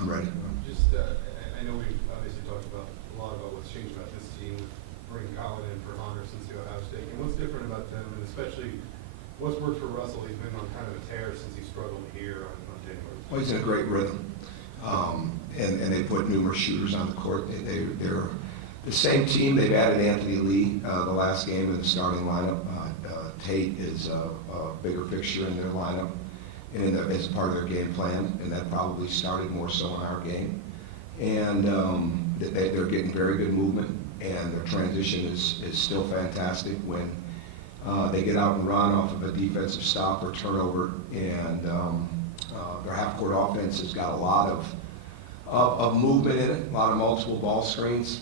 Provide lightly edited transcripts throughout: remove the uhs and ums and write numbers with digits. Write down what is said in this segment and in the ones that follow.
I'm ready. Just, I know we've obviously talked a lot about what's changed about this team, bringing Colin in for Hunter since the Ohio State game. What's different about them, and especially what's worked for Russell? He's been on kind of a tear since he struggled here on January. Well, he's in a great rhythm, and they put numerous shooters on the court. They're the same team. They've added Anthony Lee the last game in the starting lineup. Tate is a bigger fixture in their lineup and as part of their game plan, and that probably started more so in our game. And they're getting very good movement, and their transition is still fantastic when they get out and run off of a defensive stop or turnover, and their half-court offense has got a lot of movement in it, a lot of multiple ball screens,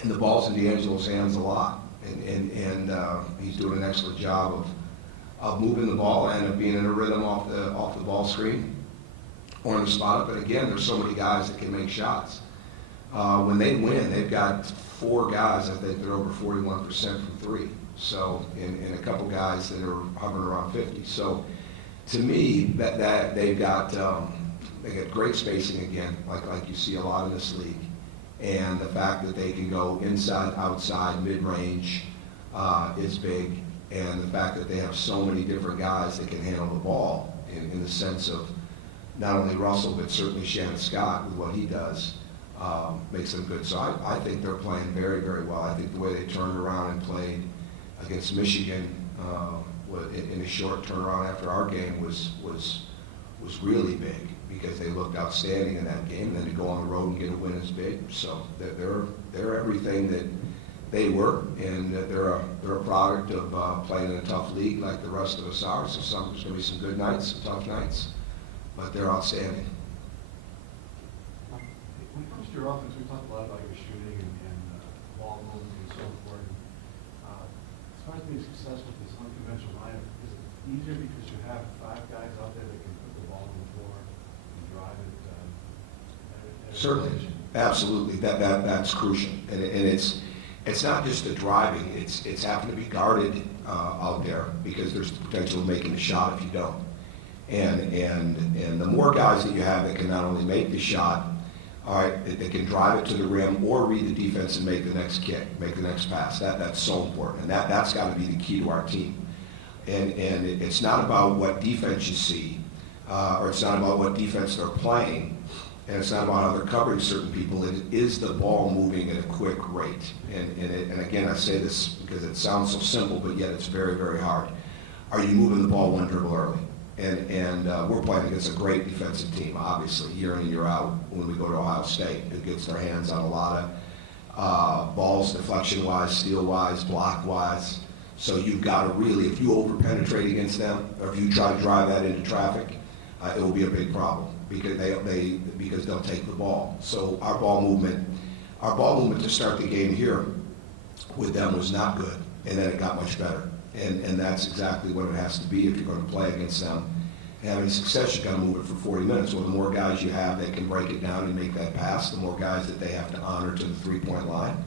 and the ball's in D'Angelo's hands a lot. And he's doing an excellent job of moving the ball and of being in a rhythm off the ball screen or in the spot up. But again, there's so many guys that can make shots. When they win, they've got 4 guys, I think they're over 41% from 3. So, and a couple guys that are hovering around 50. So, to me, that they've got great spacing again, like you see a lot in this league. And the fact that they can go inside, outside, mid-range is big. And the fact that they have so many different guys that can handle the ball in the sense of not only Russell, but certainly Shannon Scott with what he does makes them good. So I think they're playing very, very well. I think the way they turned around and played against Michigan in a short turnaround after our game was really big, because they looked outstanding in that game, and then to go on the road and get a win is big. So they're everything that they were, and they're a product of playing in a tough league like the rest of us are. So there's going to be some good nights, some tough nights, but they're outstanding. When it comes to your offense, we talked a lot about your shooting and ball movement and so forth. As far as being successful with this unconventional lineup, is it easier because you have 5 guys out there that can put the ball on the floor and drive it? Certainly, absolutely. That's crucial, and it's not just the driving. It's having to be guarded out there, because there's the potential of making a shot if you don't. And the more guys that you have that can not only make the shot, all right, they can drive it to the rim or read the defense and make the next kick, make the next pass. That's so important, and that's got to be the key to our team. And it's not about what defense you see, or it's not about what defense they're playing, and it's not about how they're covering certain people. It is the ball moving at a quick rate. And again, I say this because it sounds so simple, but yet it's very, very hard. Are you moving the ball one dribble early? And we're playing against a great defensive team, obviously, year in and year out when we go to Ohio State. It gets their hands on a lot of balls, deflection-wise, steal-wise, block-wise. So you've got to really, if you over-penetrate against them, or if you try to drive that into traffic, it will be a big problem, because they'll take the ball. So our ball movement to start the game here with them was not good, and then it got much better. And that's exactly what it has to be if you're going to play against them. Having success, you've got to move it for 40 minutes. Well, the more guys you have that can break it down and make that pass, the more guys that they have to honor to the three-point line.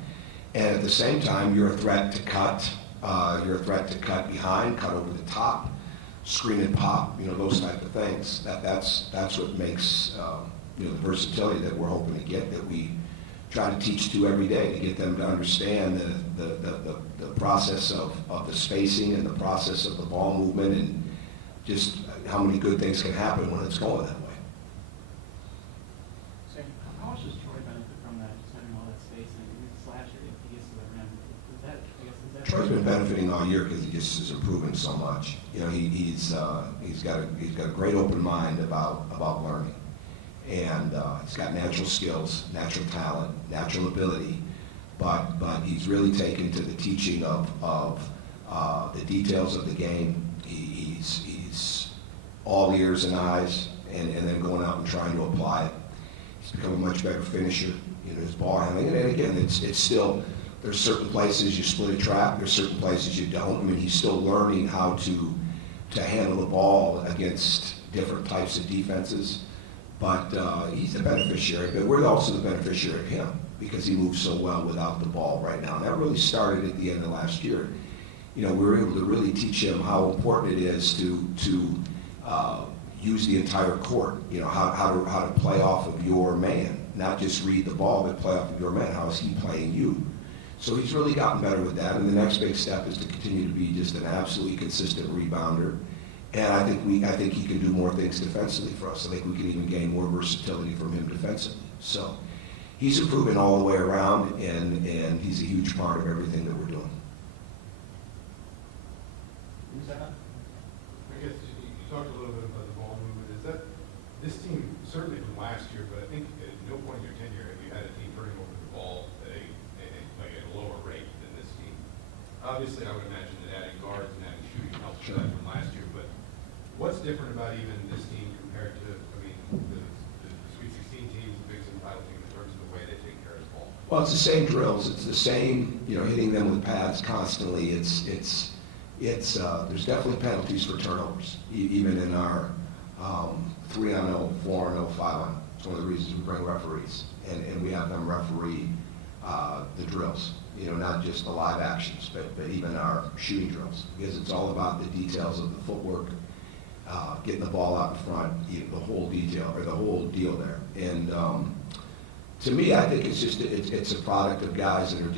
And at the same time, you're a threat to cut. You're a threat to cut behind, cut over the top, screen and pop, those type of things. That's what makes the versatility that we're hoping to get, that we try to teach to every day, to get them to understand the process of the spacing and the process of the ball movement, and just how many good things can happen when it's going that way. So how much does Troy benefit from that, just having all that spacing? Slash, if he gets to the rim, is that Troy's been benefiting all year because he just is improving so much. He's got a great open mind about learning. And he's got natural skills, natural talent, natural ability, but he's really taken to the teaching of the details of the game. He's all ears and eyes, and then going out and trying to apply it. He's become a much better finisher. His ball handling. And again, it's still, there's certain places you split a trap, there's certain places you don't. I mean, he's still learning how to handle the ball against different types of defenses. But he's the beneficiary, but we're also the beneficiary of him, because he moves so well without the ball right now. And that really started at the end of last year. We were able to really teach him how important it is to use the entire court, how to play off of your man, not just read the ball, but play off of your man. How is he playing you? So he's really gotten better with that, and the next big step is to continue to be just an absolutely consistent rebounder. And I think he can do more things defensively for us. I think we can even gain more versatility from him defensively. So he's improving all the way around, and he's a huge part of everything that we're doing. I guess you talked a little bit about the ball movement. Is that this team, certainly from last year, but I think at no point in your tenure have you had a team turning over the ball at a lower rate than this team? Obviously, I would imagine that adding guards and adding shooting helped with that from last year, but what's different about even this team compared to, the Sweet 16 teams, the Big Ten title team, in terms of the way they take care of the ball? Well, it's the same drills. It's the same, hitting them with pads constantly. There's definitely penalties for turnovers, even in our 3-on-0, 4-on-0, 5-on. It's one of the reasons we bring referees, and we have them referee the drills. Not just the live actions, but even our shooting drills, because it's all about the details of the footwork, getting the ball out in front, the whole detail or the whole deal there. And to me, I think it's a product of guys that are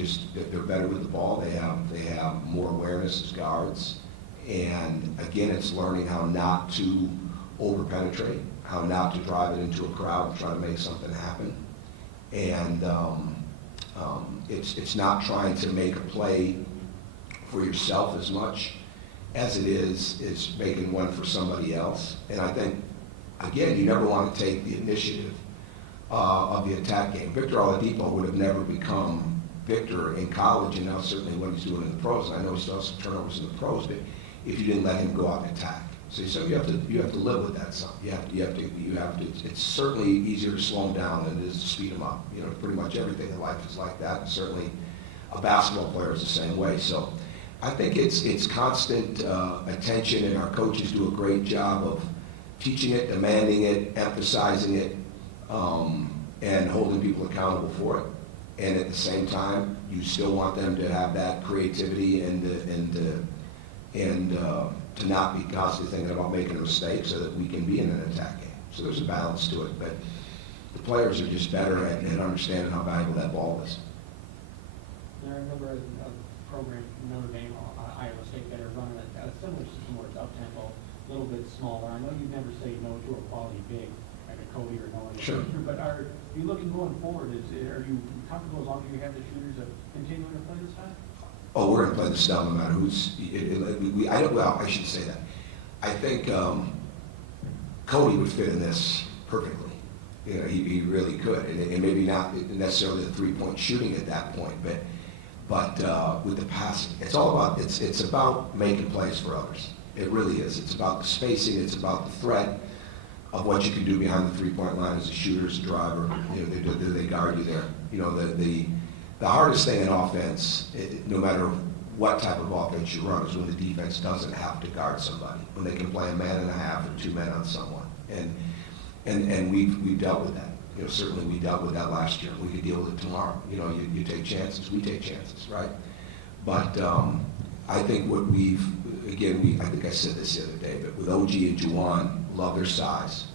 they're better with the ball. They have more awareness as guards, and again, it's learning how not to over-penetrate, how not to drive it into a crowd and try to make something happen. And it's not trying to make a play for yourself as much as it is making one for somebody else. And I think, again, you never want to take the initiative of the attack game. Victor Oladipo would have never become Victor in college, and now certainly what he's doing in the pros. And I know he still has some turnovers in the pros, but if you didn't let him go out and attack. So you have to live with that some. You have to. It's certainly easier to slow him down than it is to speed him up. Pretty much everything in life is like that, and certainly a basketball player is the same way. So I think it's constant attention, and our coaches do a great job of teaching it, demanding it, emphasizing it, and holding people accountable for it. And at the same time, you still want them to have that creativity and to not be constantly thinking about making a mistake so that we can be in an attack game. So there's a balance to it. But the players are just better at understanding how valuable that ball is. I remember a program from Notre Dame, Iowa State, that are running a similar system where it's up-tempo, a little bit smaller. I know you never say no to a quality big, like a Cody or no one. Sure. But are you looking going forward? Are you comfortable as long as you have the shooters of continuing to play this time? Oh, we're going to play the style no matter who's. I should say that. I think Cody would fit in this perfectly. He really could, and maybe not necessarily the three-point shooting at that point, but with the passing, it's all about. It's about making plays for others. It really is. It's about the spacing. It's about the threat of what you can do behind the three-point line as a shooter, as a driver. Do they guard you there? The hardest thing in offense, no matter what type of offense you run, is when the defense doesn't have to guard somebody, when they can play a man and a half or two men on someone. And we've dealt with that. Certainly we dealt with that last year. We could deal with it tomorrow. You take chances, we take chances, right? But I think I think I said this the other day, but with OG and Juwan, love their size.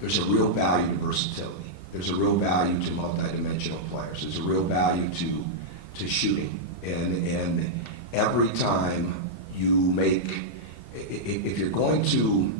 There's a real value to versatility. There's a real value to multidimensional players. There's a real value to shooting. And every time you make, if you're going to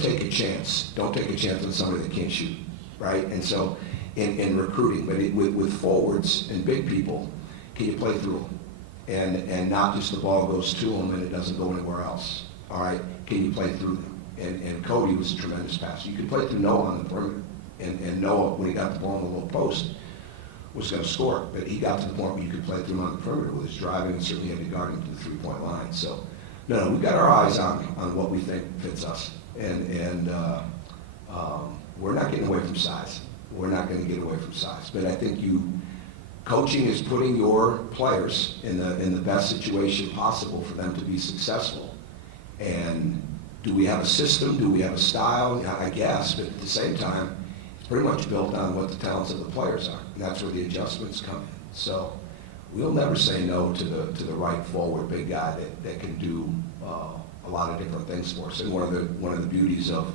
take a chance, don't take a chance on somebody that can't shoot, right? And so in recruiting, but with forwards and big people, can you play through them? And not just the ball goes to them and it doesn't go anywhere else, all right? Can you play through them? And Cody was a tremendous passer. You could play through Noah on the perimeter. And Noah, when he got the ball in the low post, was going to score. But he got to the point where you could play through him on the perimeter with his driving, and certainly had to guard him to the three-point line. So, no, we've got our eyes on what we think fits us. And we're not getting away from size. We're not going to get away from size. But I think coaching is putting your players in the best situation possible for them to be successful. And do we have a system? Do we have a style? I guess, but at the same time, it's pretty much built on what the talents of the players are, and that's where the adjustments come in. So we'll never say no to the right forward big guy that can do a lot of different things for us. And one of the beauties of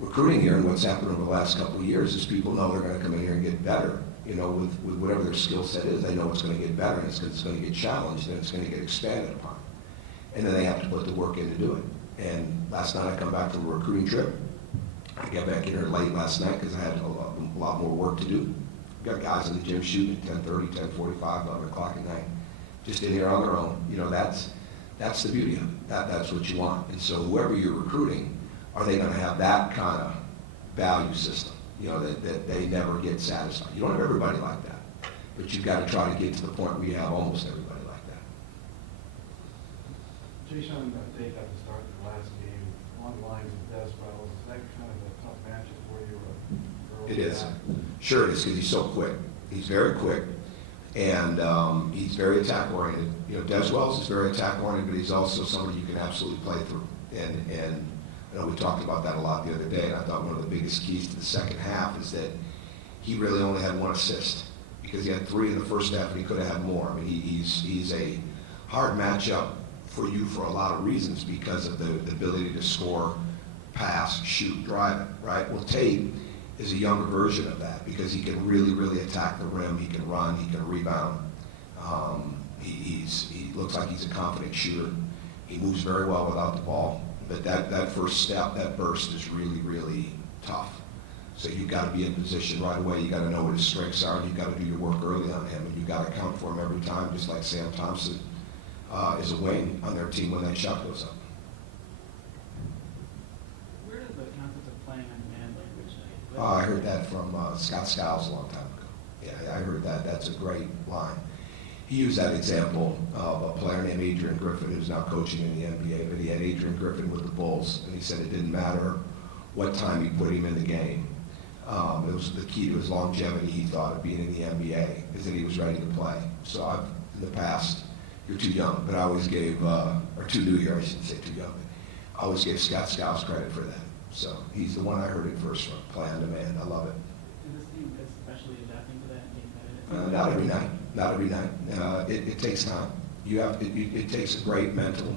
recruiting here and what's happened over the last couple of years is people know they're going to come in here and get better. You know, with whatever their skill set is, they know it's going to get better, and it's going to get challenged, and it's going to get expanded upon. And then they have to put the work in to do it. And last night I come back from a recruiting trip. I got back in here late last night because I had a lot more work to do. Got guys in the gym shooting at 10:30, 10:45, 11 o'clock at night, just in here on their own. You know, that's the beauty of it. That's what you want. And so whoever you're recruiting, are they going to have that kind of value system? You know, that they never get satisfied. You don't have everybody like that, but you've got to try to get to the point where you have almost everybody like that. Jason Tate got to start the last game along the lines of Des Wells. Is that kind of a tough matchup for you? It is. Sure it is, because he's so quick. He's very quick, and he's very attack-oriented. You know, Des Wells is very attack-oriented, but he's also somebody you can absolutely play through. And you know, we talked about that a lot the other day, and I thought one of the biggest keys to the second half is that he really only had 1 assist, because he had 3 in the first half, and he could have had more. I mean, he's a hard matchup for you for a lot of reasons because of the ability to score, pass, shoot, drive it, right? Well, Tate is a younger version of that because he can really, really attack the rim. He can run. He can rebound. He looks like he's a confident shooter. He moves very well without the ball. But that first step, that burst is really, really tough. So you've got to be in position right away. You've got to know what his strengths are, and you've got to do your work early on him. And you've got to account for him every time, just like Sam Thompson is a wing on their team when that shot goes up. Where does the concept of playing on demand language? I heard that from Scott Skiles a long time ago. Yeah, I heard that. That's a great line. He used that example of a player named Adrian Griffin, who's now coaching in the NBA, but he had Adrian Griffin with the Bulls, and he said it didn't matter what time you put him in the game. It was the key to his longevity, he thought, of being in the NBA, is that he was ready to play. So I've, in the past, you're too young, but I always gave, or too new here, I shouldn't say too young, but I always gave Scott Skiles credit for that. So he's the one I heard it first from, play on demand. I love it. Is this team especially adapting to that and getting better? Not every night. Not every night. It takes time. It takes a great mental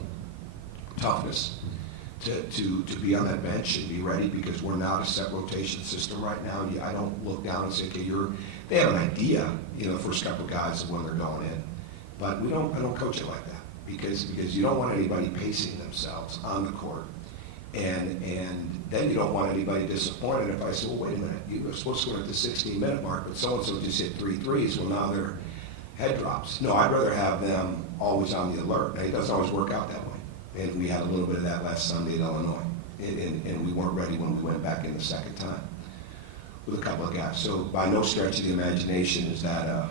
toughness to be on that bench and be ready, because we're not a set rotation system right now. I don't look down and say, okay, they have an idea, you know, the first couple of guys of when they're going in, but I don't coach it like that because you don't want anybody pacing themselves on the court, and then you don't want anybody disappointed if I say, well, wait a minute, you were supposed to score at the 16-minute mark, but so-and-so just hit 3 threes. Well, now they're head drops. No, I'd rather have them always on the alert. Now, it doesn't always work out that way. And we had a little bit of that last Sunday in Illinois. And we weren't ready when we went back in the second time with a couple of guys. So by no stretch of the imagination is that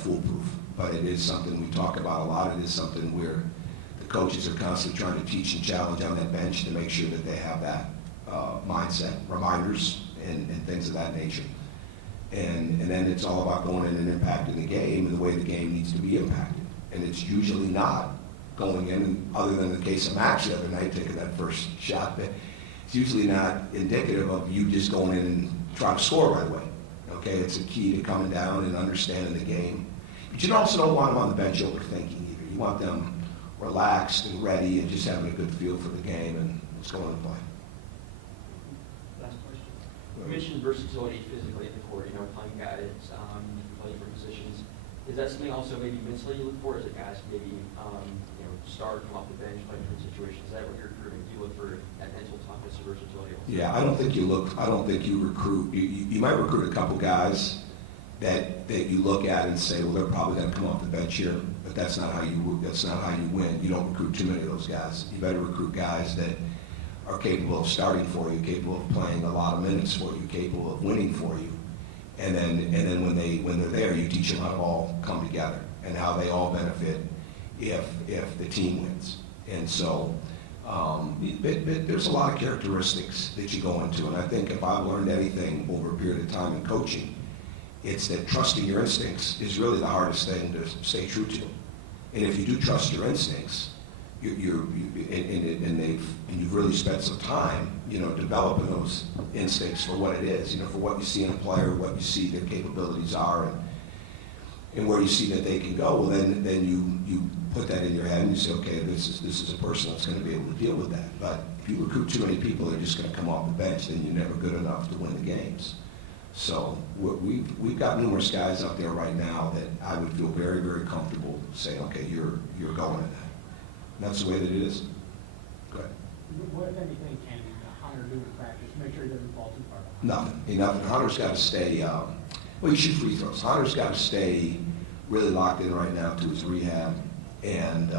foolproof. But it is something we talk about a lot. It is something where the coaches are constantly trying to teach and challenge on that bench to make sure that they have that mindset, reminders, and things of that nature. And then it's all about going in and impacting the game and the way the game needs to be impacted. And it's usually not going in, other than the case of Max the other night taking that first shot, but it's usually not indicative of you just going in and trying to score right away. Okay, it's a key to coming down and understanding the game. But you also don't want them on the bench overthinking either. You want them relaxed and ready and just having a good feel for the game and what's going to play. Last question. You mentioned versatility physically at the court, playing guys, playing for positions. Is that something also maybe mentally you look for as a guys maybe, start, come off the bench, play different situations? Is that what you're recruiting? Do you look for that mental toughness or versatility? Yeah, I don't think you recruit. You might recruit a couple guys that you look at and say, well, they're probably going to come off the bench here, but that's not how you win. You don't recruit too many of those guys. You better recruit guys that are capable of starting for you, capable of playing a lot of minutes for you, capable of winning for you. And then when they're there, you teach them how to all come together and how they all benefit if the team wins. And so there's a lot of characteristics that you go into. And I think if I've learned anything over a period of time in coaching, it's that trusting your instincts is really the hardest thing to stay true to. And if you do trust your instincts, and you've really spent some time, developing those instincts for what it is, for what you see in a player, what you see their capabilities are, and where you see that they can go. Well, then you put that in your head and you say, okay, this is a person that's going to be able to deal with that. But if you recruit too many people that are just going to come off the bench, then you're never good enough to win the games. So we've got numerous guys out there right now that I would feel very, very comfortable saying, okay, you're going at that. And that's the way that it is. Go ahead. What, if anything, can Hunter do in practice, make sure he doesn't fall too far behind? Nothing. Nothing. Hunter's got to stay, well, he shoot free throws. Hunter's got to stay really locked in right now to his rehab and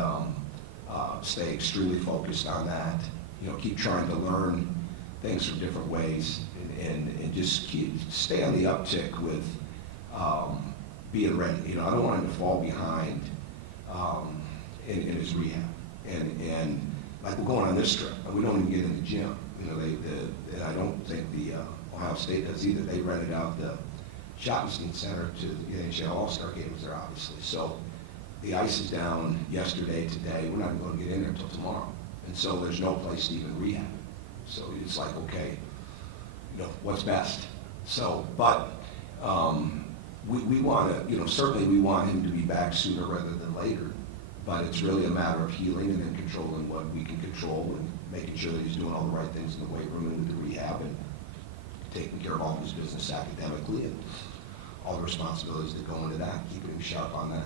stay extremely focused on that. You know, keep trying to learn things from different ways and just stay on the uptick with being ready. You know, I don't want him to fall behind in his rehab. And like we're going on this trip, and we don't even get in the gym. You know, and I don't think the Ohio State does either. They rented out the Schottenstein Center to the NHL All-Star games there, obviously. So the ice is down yesterday, today. We're not even going to get in there until tomorrow. And so there's no place to even rehab. So it's like, okay, you know, what's best? So, but we want to, you know, certainly we want him to be back sooner rather than later. But it's really a matter of healing and then controlling what we can control and making sure that he's doing all the right things in the weight room and with the rehab and taking care of all of his business academically and all the responsibilities that go into that, keeping him sharp on that.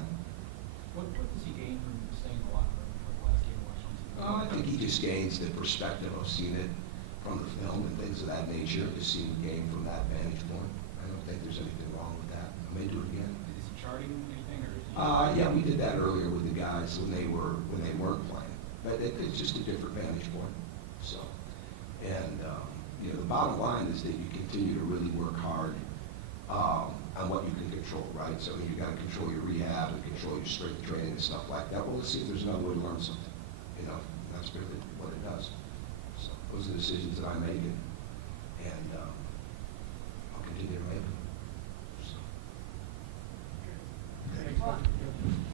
What does he gain from staying in the locker room for the last game of Washington? I think he just gains the perspective of seeing it from the film and things of that nature, just seeing the game from that vantage point. I don't think there's anything wrong with that. I may do it again. Is he charting anything, or is he? Yeah, we did that earlier with the guys when they weren't playing. But it's just a different vantage point. So, and you know, the bottom line is that you continue to really work hard on what you can control, right? So you got to control your rehab and control your strength training and stuff like that. Well, let's see if there's another way to learn something. You know, that's really what it does. So those are the decisions that I make, and I'll continue to make them. So. Thanks.